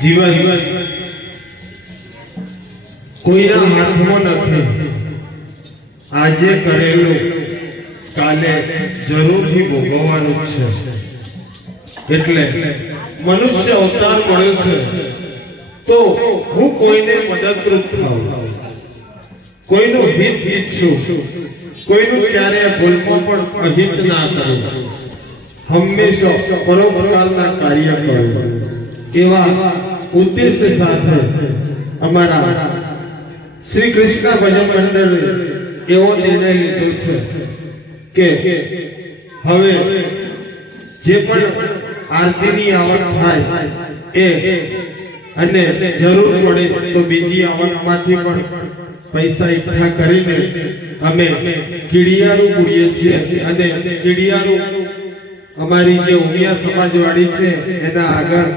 જીવન કોઈના હાથમાં નથી. આજે કરેલું કાલે જરૂરથી ભોગવવાનું છે. એટલે મનુષ્ય અવતાર મળ્યો છે તો હું કોઈને મદદરૂપ થાઉં, કોઈનું હિત ઈચ્છું, કોઈનું ક્યારે ભૂલમાં પણ અહિત ના કરું, હંમેશા પરોપકારના કાર્ય કરું. એવા ઉદ્દેશ્ય સાથે અમારા શ્રી કૃષ્ણ ભજન મંડળે એવો નિર્ણય લીધો છે કે હવે જે પણ આરતીની આવક થાય એ અને જરૂર પડે તો બીજી આવકમાંથી પણ પૈસા એકઠા કરીને અમે કીડિયારું પૂરીએ છીએ. અને કીડિયારું અમારી જે ઉમિયા સમાજવાડી છે એના આગળ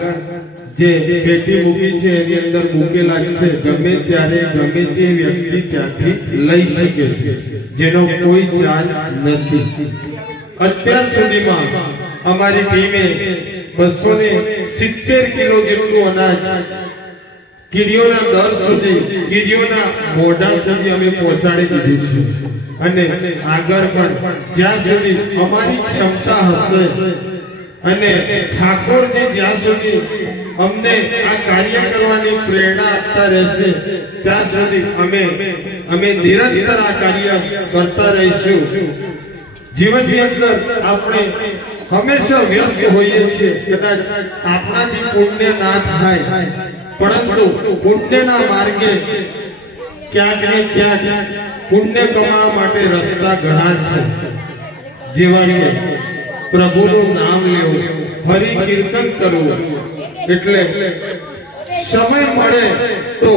જે પેટી મૂકી છે એની અંદર મૂકેલા છે. ગમે ત્યારે ગમે તે વ્યક્તિ ત્યાંથી લઈ શકે છે, જેનો કોઈ ચાર્જ નથી. અત્યાર સુધીમાં અમારી ટીમે 270 કિલો જેટલું અનાજ કીડીઓના દર સુધી, કીડીઓના મોઢા સુધી અમે પહોંચાડી દીધું છે. અને આગળ પણ જ્યાં સુધી અમારી ક્ષમતા હશે અને ઠાકોરજી જ્યાં સુધી અમને આ કાર્ય કરવાની પ્રેરણા આપતા રહેશે ત્યાં સુધી અમે નિરંતર આ કાર્ય કરતા રહીશું. જીવનની અંદર આપણે હંમેશા વ્યસ્ત હોઈએ છીએ. કદાચ આપણાથી પુણ્ય ના થાય, પરંતુ પુણ્યના માર્ગે ક્યાંક ને ક્યાંક પુણ્ય કમાવા માટે રસ્તા ઘણા છે. જેવા કે પ્રભુનું નામ લેવું, હરિ કીર્તન કરવું. એટલે સમય મળે તો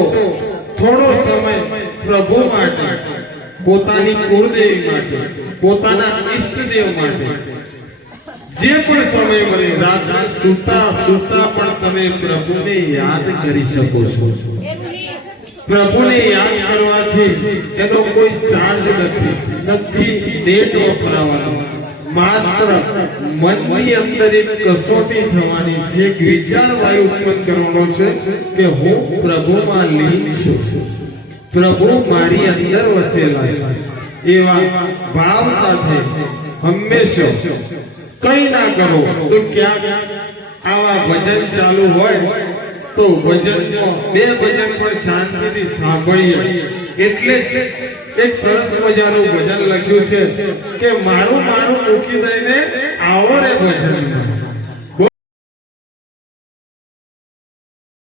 થોડો સમય પ્રભુ માટે, પોતાની કુળદેવી માટે, પોતાના ઈષ્ટદેવ માટે જે પણ સમય મળે, રાત્રે સૂતા સૂતા પણ તમે પ્રભુને યાદ કરી શકો છો. પ્રભુને યાદ કરવાથી એનો કોઈ ચાર્જ નથી નેટ વપરાવાનો. માત્ર મનની અંદર એક કસોટી થવાની છે, એક વિચાર વાયુ ઉત્પન્ન કરવાનો છે કે હું પ્રભુમાં લીન છું, પ્રભુ મારી અંદર વસેલા છે. એવા ભાવ સાથે હંમેશા કઈ ના કરો તો ક્યાંક આવા ભજન ચાલુ હોય તો ભજનમાં બે ભજન પણ શાંતિથી સાંભળીએ. એટલે જ એક સરસ મજાનું ભજન લખ્યું છે કે મારું મૂકી દઈને આવો રે ભજનમાં.